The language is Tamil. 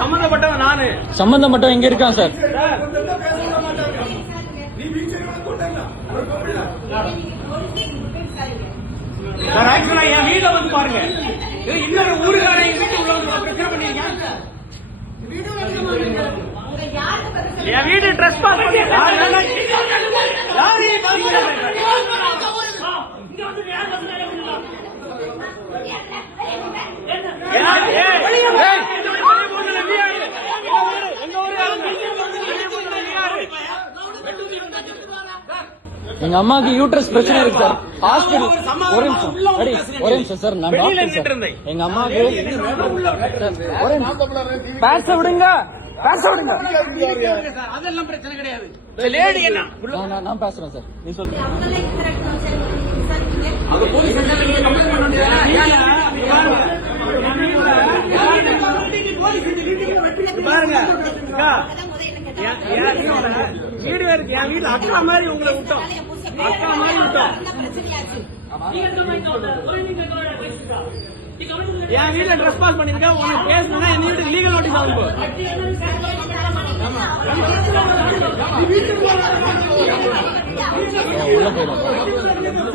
சம்பந்தப்பட்டவன் நானு. சம்பந்தப்பட்டவன் எங்க இருக்கான் சார்? ஆக்சுவலா என் வீட்டை வந்து பாருங்க. இன்னொரு ஊருக்கார எங்க வீட்டு உள்ள வந்து பிரச்சனை பண்ணீங்க. என் வீடு ட்ரெஸ் பாஸ் பண்ணி எங்க அம்மாக்கு யூட்ரஸ் பிரச்சனை இருக்கு சார். ஹாஸ்பிடல் ஒரு நிமிஷம் சார். நான் டாக்டர் சார். எங்க அம்மாக்கு பேச விடுங்க, பேச விடுங்க. அதெல்லாம் பிரச்சனை கிடையாது. லேடி என்ன நான் பேசுறேன் சார். நீ சொல்லுங்க. பாருங்க வீடு இருக்கு. என் வீட்டுல அக்கா மாதிரி உங்களை விட்டோம். அக்கா மாதிரி விட்டோம். என் வீட்டுல ட்ரெஸ் பாஸ் பண்ணிருக்கேன். உனக்கு பேசுனா என் வீட்டுக்கு லீகல் நோட்டீஸ் ஆகும். உள்ள போயிடும்.